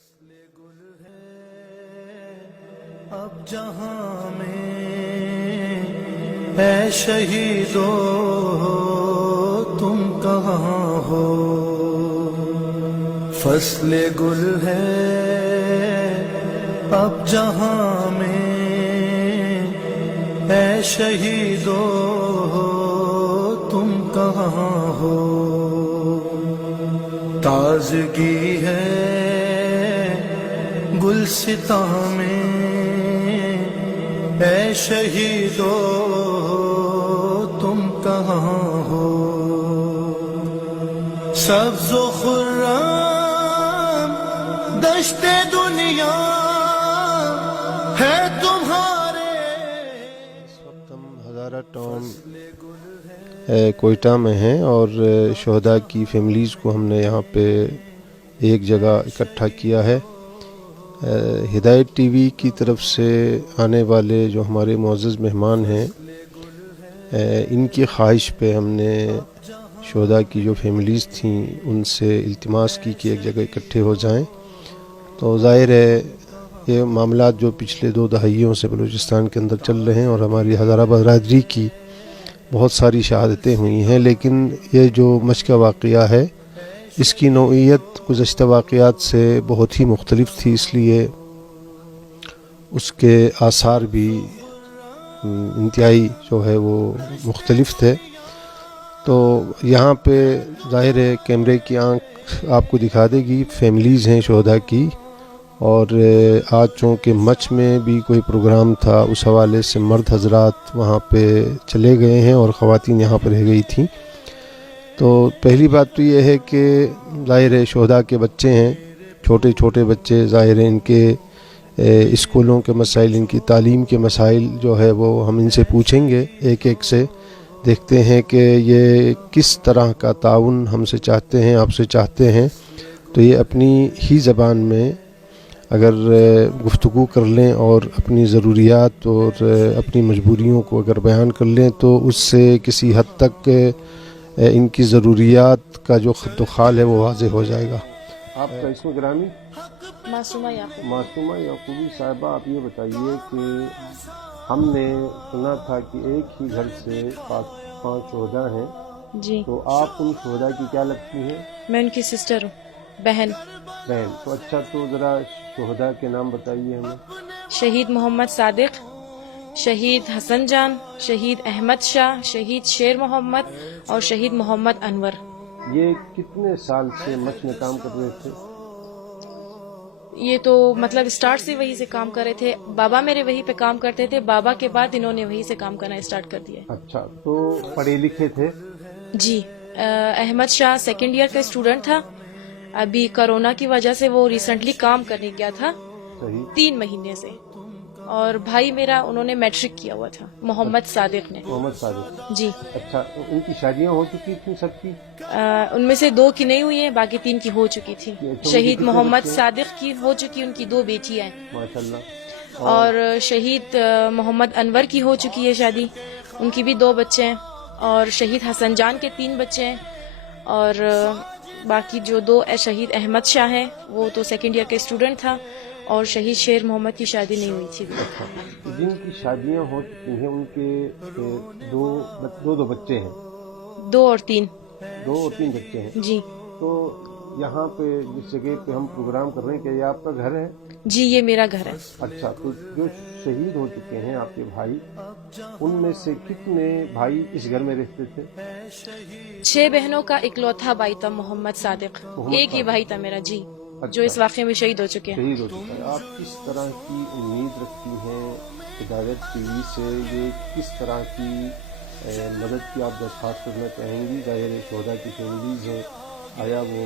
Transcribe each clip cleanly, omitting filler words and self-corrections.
فصل گل ہے اب جہاں میں اے شہیدو تم کہاں ہو، فصل گل ہے اب جہاں میں اے شہیدو تم کہاں ہو، تازگی ہے گلستاں میں اے شہیدو تم کہاں ہو، سبز و خرم دشت دنیا ہے تمہارے۔ اس وقت ہم ہزارہ ٹاؤن کوئٹہ میں ہیں اور شہداء کی فیملیز کو ہم نے یہاں پہ ایک جگہ اکٹھا کیا ہے۔ ہدایت ٹی وی کی طرف سے آنے والے جو ہمارے معزز مہمان ہیں، ان کی خواہش پہ ہم نے شہداء کی جو فیملیز تھیں ان سے التماس کی کہ ایک جگہ اکٹھے ہو جائیں۔ تو ظاہر ہے یہ معاملات جو پچھلے 2 دہائیوں سے بلوچستان کے اندر چل رہے ہیں اور ہماری ہزارہ برادری کی بہت ساری شہادتیں ہوئی ہیں، لیکن یہ جو مچھ کا واقعہ ہے اس کی نوعیت گزشتہ واقعات سے بہت ہی مختلف تھی، اس لیے اس کے آثار بھی انتہائی جو ہے وہ مختلف تھے۔ تو یہاں پہ ظاہر ہے کیمرے کی آنکھ آپ کو دکھا دے گی، فیملیز ہیں شہداء کی، اور آج چونکہ مچھ میں بھی کوئی پروگرام تھا اس حوالے سے مرد حضرات وہاں پہ چلے گئے ہیں اور خواتین یہاں پر رہ گئی تھیں۔ تو پہلی بات تو یہ ہے کہ ظاہر ہے شہداء کے بچے ہیں، چھوٹے چھوٹے بچے، ظاہر ہے ان کے اسکولوں کے مسائل، ان کی تعلیم کے مسائل جو ہے وہ ہم ان سے پوچھیں گے ایک ایک سے، دیکھتے ہیں کہ یہ کس طرح کا تعاون ہم سے چاہتے ہیں، آپ سے چاہتے ہیں۔ تو یہ اپنی ہی زبان میں اگر گفتگو کر لیں اور اپنی ضروریات اور اپنی مجبوریوں کو اگر بیان کر لیں تو اس سے کسی حد تک ان کی ضروریات کا جو خط و خال ہے وہ واضح ہو جائے گا۔ آپ کا اسم گرامی؟ معصومہ یعقوبی صاحبہ، آپ یہ بتائیے کہ ہم نے سنا تھا کہ ایک ہی گھر سے 5 شہداء ہیں جی، تو آپ ان شہداء کی کیا لگتی ہیں؟ میں ان کی سسٹر ہوں، بہن۔ تو اچھا، تو ذرا شہداء کے نام بتائیے ہمیں۔ شہید محمد صادق، شہید حسن جان، شہید احمد شاہ، شہید شیر محمد اور شہید محمد انور۔ یہ کتنے سال سے مچھ میں کام کر رہے تھے؟ یہ تو مطلب اسٹارٹ سے وہی سے کام کر رہے تھے، بابا میرے وہی پہ کام کرتے تھے، بابا کے بعد انہوں نے وہی سے کام کرنا اسٹارٹ کر دیا۔ اچھا، تو پڑھے لکھے تھے؟ جی، احمد شاہ 2nd ایئر کا اسٹوڈنٹ تھا، ابھی کرونا کی وجہ سے وہ ریسنٹلی کام کرنے گیا تھا صحیح، 3 مہینے سے۔ اور بھائی میرا انہوں نے میٹرک کیا ہوا تھا، محمد صادق نے۔ محمد صادق، جی، اچھا، ان کی شادیاں ہو چکی تھیں سب کی؟ ان میں سے 2 کی نہیں ہوئی ہیں، باقی 3 کی ہو چکی تھی۔ اچھا، شہید کتنے محمد بچے ہیں؟ صادق کی ہو چکی، ان کی 2 بیٹیاں ہیں، ماشاءاللہ۔ اور شہید محمد انور کی ہو چکی ہے شادی، ان کی بھی 2 بچے ہیں، اور شہید حسن جان کے 3 بچے ہیں، اور باقی جو 2 شہید احمد شاہ ہیں وہ تو 2nd ایئر کا اسٹوڈنٹ تھا، اور شہید شیر محمد کی شادی نہیں ہوئی تھی۔ جن کی شادیاں ہو چکی ہیں ان کے 2 بچے ہیں؟ 2 اور 3 2 اور 3 بچے ہیں۔ جی تو یہاں پہ جس جگہ پہ ہم پروگرام کر رہے ہیں، کیا یہ آپ کا گھر ہے؟ جی، یہ میرا گھر ہے۔ اچھا، تو جو شہید ہو چکے ہیں آپ کے بھائی، ان میں سے کتنے بھائی اس گھر میں رہتے تھے؟ 6 بہنوں کا اکلوتا بھائی تھا محمد صادق، ایک ہی بھائی تھا میرا، جی، جو اس واقعے میں شہید ہو چکے ہیں۔ شہید ہو چکا ہے۔ آپ کس طرح کی امید رکھتی ہیں ہدایت ٹی وی سے؟ یہ کس طرح کی مدد کی آپ درخواست کرنا چاہیں گی؟ ظاہر شہداء کی فیملیز ہیں، آیا وہ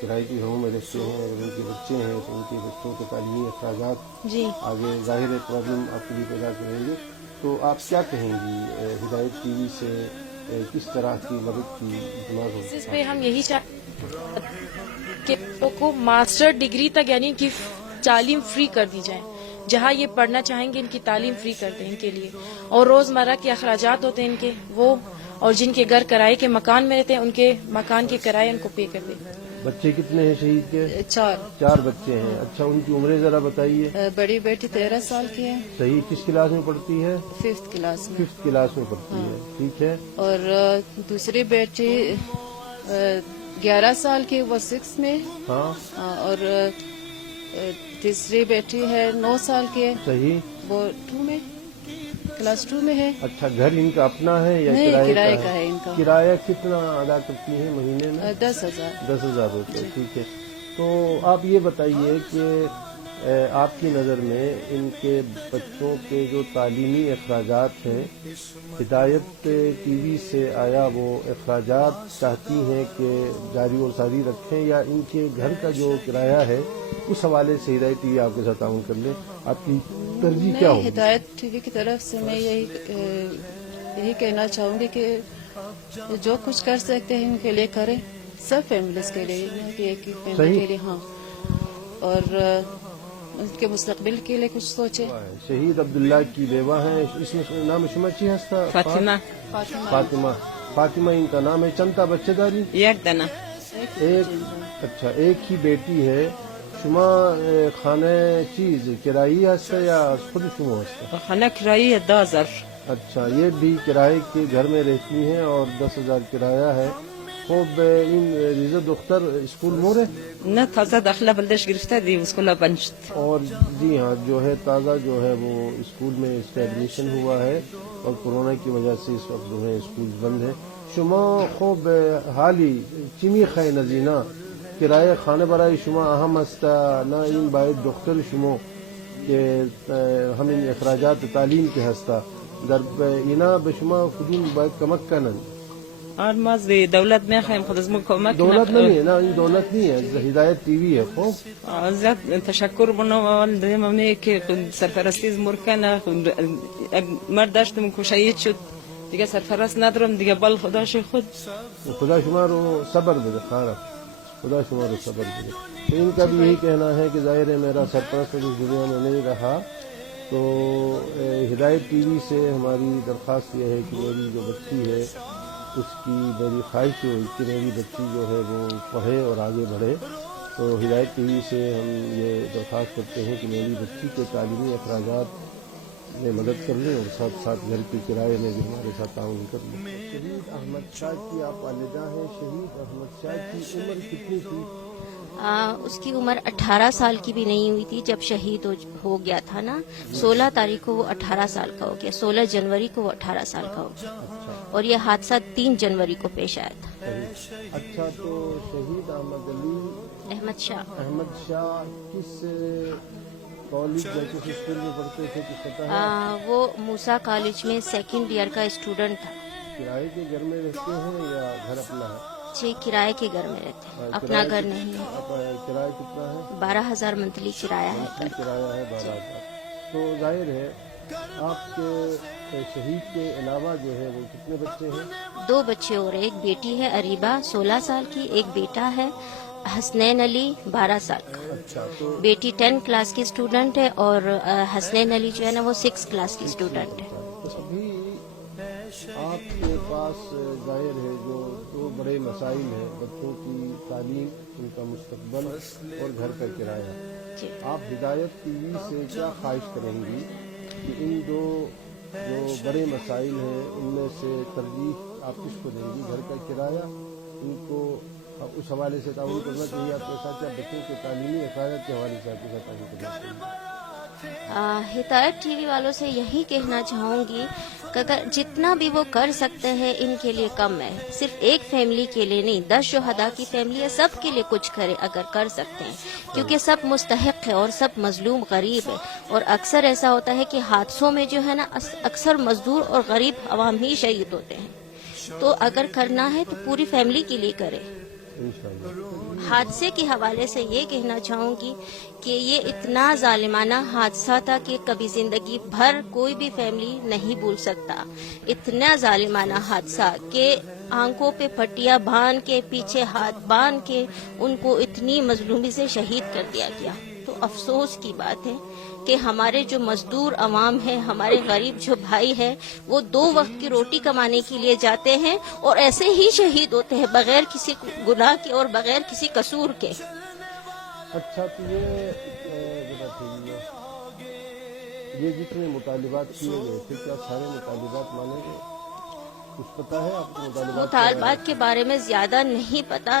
کرائے کے گھروں میں رہتے ہیں، اگر ان کے بچے ہیں تو ان کے بچوں کے تعلیمی اخراجات جی، آگے ظاہر پرابلم آپ کے لیے پیدا کریں گے، تو آپ کیا کہیں گی ہدایت ٹی وی سے کس طرح کی مدد کی دماغ ہو؟ اس پہ ہم یہی چاہتے ہیں کہ لوگوں کو ماسٹر ڈگری تک یعنی ان کی تعلیم فری کر دی جائے، جہاں یہ پڑھنا چاہیں گے ان کی تعلیم فری کر دیں ان کے لیے، اور روزمرہ کے اخراجات ہوتے ہیں ان کے وہ، اور جن کے گھر کرائے کے مکان میں رہتے ہیں ان کے مکان کے کرائے ان کو پے کر دیں۔ بچے کتنے ہیں شہید کے؟ 4 بچے ہیں. اچھا ان کی عمریں ذرا بتائیے. بڑی بیٹی 13 سال کی ہے. صحیح. کس کلاس میں پڑھتی ہے؟ 5th کلاس میں. 5th کلاس میں پڑھتی ہے. ٹھیک ہے. اور دوسری بیٹی 11 سال کی، وہ 6 میں. ہاں. اور تیسری بیٹی ہے 9 سال کی ہے، صحیح. وہ 2 میں، کلاس 2 میں ہے. اچھا گھر ان کا اپنا ہے یا نہیں، کرایہ کرایہ کا کا ہے ان کا. کرایہ کتنا ادا کرتی ہیں مہینے میں؟ 10,000. 10,000 روپے. ٹھیک ہے. تو آپ یہ بتائیے کہ آپ کی نظر میں ان کے بچوں کے جو تعلیمی اخراجات ہیں، ہدایت ٹی وی سے آیا وہ اخراجات چاہتی ہیں کہ جاری اور ساری رکھیں، یا ان کے گھر کا جو کرایہ ہے اس حوالے سے ہدایت ٹی وی آپ کے ساتھ تعاون کر لیں؟ آپ کی ترجیح کیا ہوگی؟ ہدایت ٹی وی کی طرف سے میں یہی کہنا چاہوں گی کہ جو کچھ کر سکتے ہیں ان کے لیے کریں، سب فیملیز کے لیے، نہیں کہ ایک ہی فیملی کے لیے. ہاں. اور ان کے مستقبل کے لیے کچھ سوچیں. شہید عبداللہ کی بیوہ ہیں، اس میں نام شمچی ہستا فاطمہ ان کا نام ہے. چنتا بچے داری؟ یک دنہ. اچھا ایک ہی بیٹی ہے. شما خانہ چیز کرائی ہستا یا خود شما ہستا؟ خانہ کرائی ہے 10,000. اچھا یہ بھی کرائے کے گھر میں رہتی ہیں اور 10,000 کرایہ ہے. خوب این ریزه دختر اسکول موره؟ نه تازه داخله بلدش گرفته دی اسکول بند شد. اور جی ہاں جو ہے تازہ جو ہے وہ اسکول میں اس کا ایڈمیشن ہوا ہے اور کورونا کی وجہ سے اس وقت جو ہے اسکول بند ہے. شما خوب حالی چمی خواهی نزینا کرایه خانه برای شما اهم است، نه این باید دختر شما که همین اخراجات تعلیم که هستا در اینا به شما کدوم باید کمک کنن؟ آن ما از دولت میخوایم خود از ما کمک دولت نہیں ہے. نا این دولت نہیں ہے، ہدایت ٹی وی ہے. خوب زیاد تشکر بنوال دیم همه که سرپرستی از مرکنه مرد داشتم که شهید شد دیگه سرپرست ندارم دیگه، بال خداش خود. خدا شما رو صبر بده. خارا خدا شما رو صبر بده. تو ان کا بھی یہی کہنا ہے کہ ظاہر ہے میرا سرپرست اس دنیا میں نہیں رہا، تو ہدایت ٹی وی سے ہماری درخواست یہ ہے کہ میری جو بچی ہے اس کی میری خواہش ہوئی کہ میری بچی جو ہے وہ پڑھے اور آگے بڑھے. تو ہدایت ٹی وی سے ہم یہ درخواست کرتے ہیں کہ میری بچی کے تعلیمی اخراجات میں مدد کر لیں اور ساتھ ساتھ گھر کے کرائے میں بھی ہمارے ساتھ تعاون کر لیں. شہید احمد شاہ کی آپ والدہ ہیں. شہید احمد شاہ کی عمر کتنی تھی؟ اس کی عمر 18 سال کی بھی نہیں ہوئی تھی جب شہید ہو گیا تھا نا. 16 تاریخ کو وہ 18 سال کا ہو گیا. 16 جنوری کو وہ 18 سال کا ہو گیا. اور یہ حادثہ 3 جنوری کو پیش آیا تھا. اچھا تو شہید احمد شاہ کس کالج یا کس اسکول میں پڑھتے تھے، کس پتہ ہے؟ وہ موسیٰ کالج میں 2nd ایئر کا اسٹوڈنٹ تھا. کرائے کے گھر میں رہتے ہیں یا گھر اپنا ہے؟ جی کرائے کے گھر میں رہتے ہیں، اپنا گھر نہیں ہے. کرایہ کتنا ہے؟ 12,000 منتھلی کرایہ ہے. کرایہ ہے 12,000. تو ظاہر ہے آپ کے شہید کے علاوہ جو ہے وہ کتنے بچے ہیں؟ 2 بچے اور ایک بیٹی ہے اریبہ 16 سال کی، ایک بیٹا ہے حسنین علی 12 سال کا. اچھا تو بیٹی 10 کلاس کی اسٹوڈنٹ ہے اور حسنین علی جو ہے نا وہ 6 کلاس کی اسٹوڈنٹ ہے. ابھی آپ کے پاس ظاہر ہے جو 2 بڑے مسائل ہیں، بچوں کی تعلیم، ان کا مستقبل اور گھر کا کرایہ. جی. آپ ہدایت ٹی وی سے کیا خواہش کریں گی کہ ان 2 جو بڑے مسائل ہیں ان میں سے ترجیح آپ کس کو دیں گی؟ گھر کا کرایہ، ان کو اس حوالے سے تعاون کرنا چاہیے آپ کے ساتھ، یا بچوں کے تعلیمی اخراجات کے حوالے سے آپ کے ساتھ تعاون کرنا چاہیے؟ ہدایت ٹی وی والوں سے یہی کہنا چاہوں گی کہ اگر جتنا بھی وہ کر سکتے ہیں ان کے لیے کم ہے. صرف ایک فیملی کے لیے نہیں، 10 شہداء کی فیملی ہے، سب کے لیے کچھ کرے اگر کر سکتے ہیں، کیونکہ سب مستحق ہے اور سب مظلوم غریب ہے. اور اکثر ایسا ہوتا ہے کہ حادثوں میں جو ہے نا اکثر مزدور اور غریب عوام ہی شہید ہوتے ہیں. تو اگر کرنا ہے تو پوری فیملی کے لیے کرے. حادثے کے حوالے سے یہ کہنا چاہوں گی کہ یہ اتنا ظالمانہ حادثہ تھا کہ کبھی زندگی بھر کوئی بھی فیملی نہیں بھول سکتا. اتنا ظالمانہ حادثہ کہ آنکھوں پہ پٹیاں باندھ کے، پیچھے ہاتھ باندھ کے ان کو اتنی مظلومی سے شہید کر دیا گیا. تو تو افسوس کی بات ہے کہ ہمارے جو مزدور عوام ہیں، ہمارے غریب جو بھائی ہیں، وہ 2 وقت کی روٹی کمانے کے لیے جاتے ہیں اور ایسے ہی شہید ہوتے ہیں بغیر کسی گناہ کے اور بغیر کسی قصور کے۔ اچھا، تو یہ جتنے مطالبات کیے گئے تھے، کیا سارے مطالبات مانے گئے؟ کچھ پتا ہے آپ کو مطالبات کے بارے میں زیادہ نہیں پتا،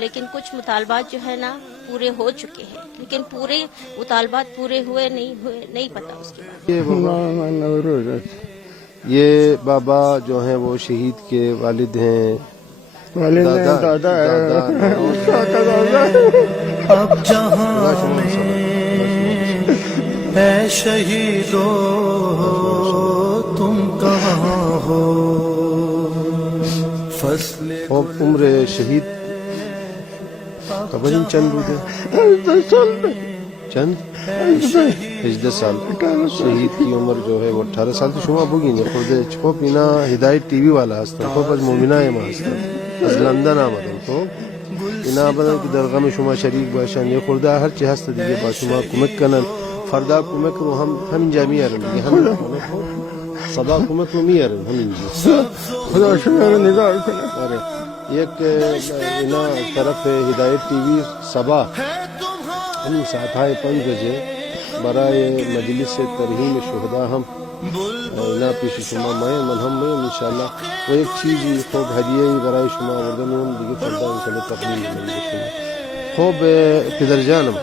لیکن کچھ مطالبات جو ہے نا پورے ہو چکے ہیں، لیکن پورے مطالبات پورے ہوئے نہیں پتا اس کے بارے۔ یہ بابا جو ہیں وہ شہید کے والد ہیں، دادا اب جہاں میں اے شہیدو تم کہاں ہو، فصل خوب عمر شہید قبل چند بودے چند 18 سال شہید کی عمر جو ہے وہ 18 سال تو شما بگی نہیں خود چھو پینا ہدایت ٹی وی والا ہستا خوب از مومنہ ہے ہستا از لندن آمدن خوب اینا بدن کی درگاہ میں شما شریک باشن یہ خوردہ ہر چی ہستا دیگه با شما کمک کنن فردا کمک رو ہم جامعی رہن ہم صدا کمک رو می رہن ہم انجی خدا شما نگاه کنه. ایک اینا طرف ہدایت ٹی وی صبا ہم ساعت 5 بجے برای مجلس ترحیم شہداء ہم اینا پیش شما مائن من ہم مائن انشاءاللہ وہ ایک چیزی خوب ہدیه برای شما وردن ہم دیگه فردا انشاءاللہ تقلیل من شما خوب پدر جانم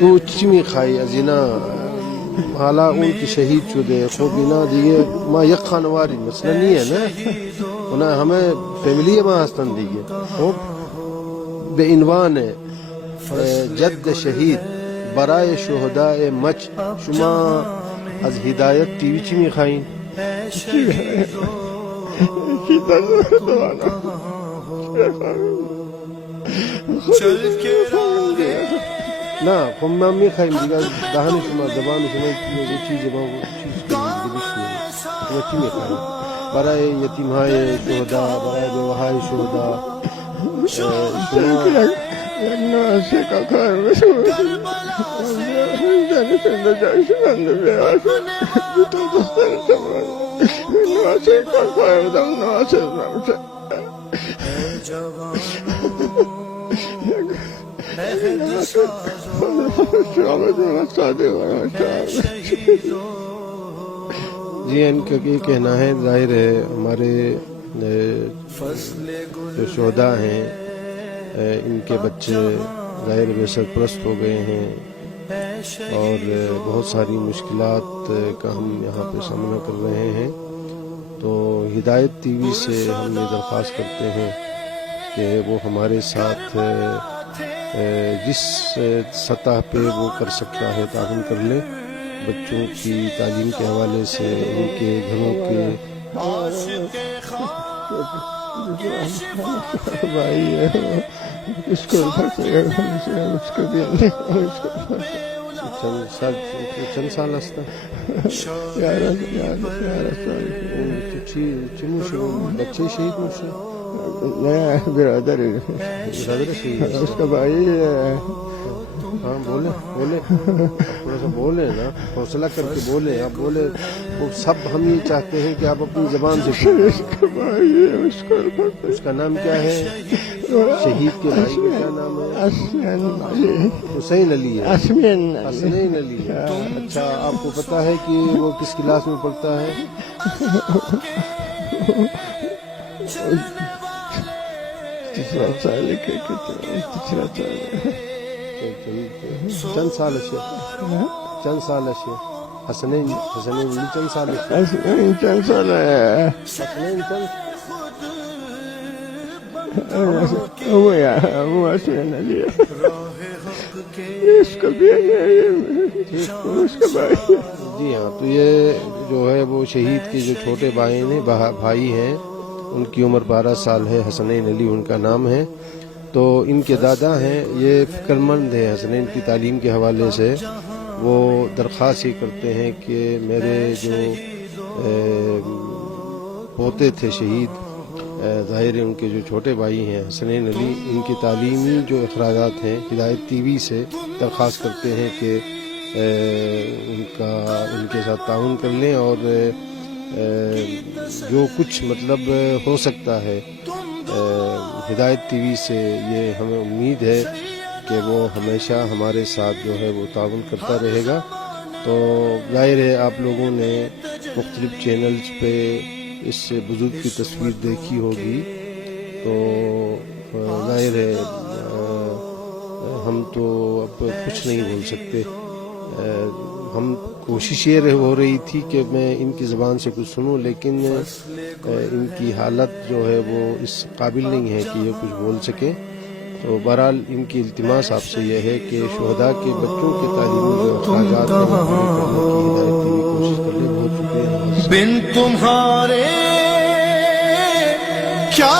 تو چمی خواهی از اینا حالا اون که شهید شده خوب اینا دیگه ما یک خانواری مثلا نیه نه اونا همه فیملی ما هستن دیگه خوب به عنوان جد شهید برای شهداء مچ شما از هدایت تی وی چی میخواین؟ نه خب من میخوایم دیگه دهن شما زبان شما یه چیزی با چیز کنید بشنید شما چی میخواین برای یتیم های شهدا برای بیوه های شهدا شما ناسه کا کار بسو جانی سنده جایش بنده بیاش تو دستان سمان ناسه کا کار بدم ناسه نمشه جی ان کا یہ کہنا ہے ظاہر ہے ہمارے جو شہداء ہیں ان کے بچے ظاہر بے سرپرست ہو گئے ہیں اور بہت ساری مشکلات کا ہم یہاں پہ سامنا کر رہے ہیں تو ہدایت ٹی وی سے ہم یہ درخواست کرتے ہیں کہ وہ ہمارے ساتھ جس سطح پہ وہ کر سکتا ہے تعاون کر لے بچوں کی تعلیم کے حوالے سے ان کے گھروں کے بھائی ہے اس کو اس کو بھی چند سال هستن؟ 11 سال چی موشه؟ بچه شهید موشه؟ نه برادر شهید اس کا بھائی ہاں بولے تھوڑا سا بولے نا حوصلہ کر کے بولے آپ بولے وہ سب ہم یہ چاہتے ہیں کہ آپ اپنی زبان سے اس کا بھائی ہے اس کا نام کیا ہے شہید کے بھائی کا کیا نام ہے حسین علی ہے حسنین علی ہے اچھا آپ کو پتا ہے کہ وہ کس کلاس میں پڑھتا ہے تیسرا سال چند سال ہے حسنین علی چند سال ہے چند سال ہے حسنین چند وہ حسنین علی اس کا بھی اس کا بھائی جی ہاں تو یہ جو ہے وہ شہید کے جو چھوٹے بھائی ہیں ان کی عمر 12 سال ہے حسنین علی ان کا نام ہے تو ان کے دادا ہیں یہ فکر مند ہے حسنین کی تعلیم کے حوالے سے وہ درخواست یہ کرتے ہیں کہ میرے جو پوتے تھے شہید ظاہر ہے ان کے جو چھوٹے بھائی ہیں حسنین علی، ان کی تعلیمی جو اخراجات ہیں ہدایت ٹی وی سے درخواست کرتے ہیں کہ ان کے ساتھ تعاون کر لیں، اور جو کچھ مطلب ہو سکتا ہے ہدایت ٹی وی سے یہ ہمیں امید ہے کہ وہ ہمیشہ ہمارے ساتھ جو ہے وہ تعاون کرتا رہے گا۔ تو ظاہر ہے آپ لوگوں نے مختلف چینلز پہ اس بزرگ کی تصویر دیکھی ہوگی، تو ظاہر ہے ہم تو اب کچھ نہیں بول سکتے۔ ہم کوشش یہ ہو رہی تھی کہ میں ان کی زبان سے کچھ سنوں، لیکن ان کی حالت جو ہے وہ اس قابل نہیں ہے کہ یہ کچھ بول سکیں۔ تو بہرحال ان کی التماس آپ سے یہ ہے کہ شہداء کے بچوں کے تعلیمی جو اخراجات ہیں وہ پورے کرنے کی ہدایت کی کوشش کر لیں۔ بہت شکریہ۔ بن تمہارے کیا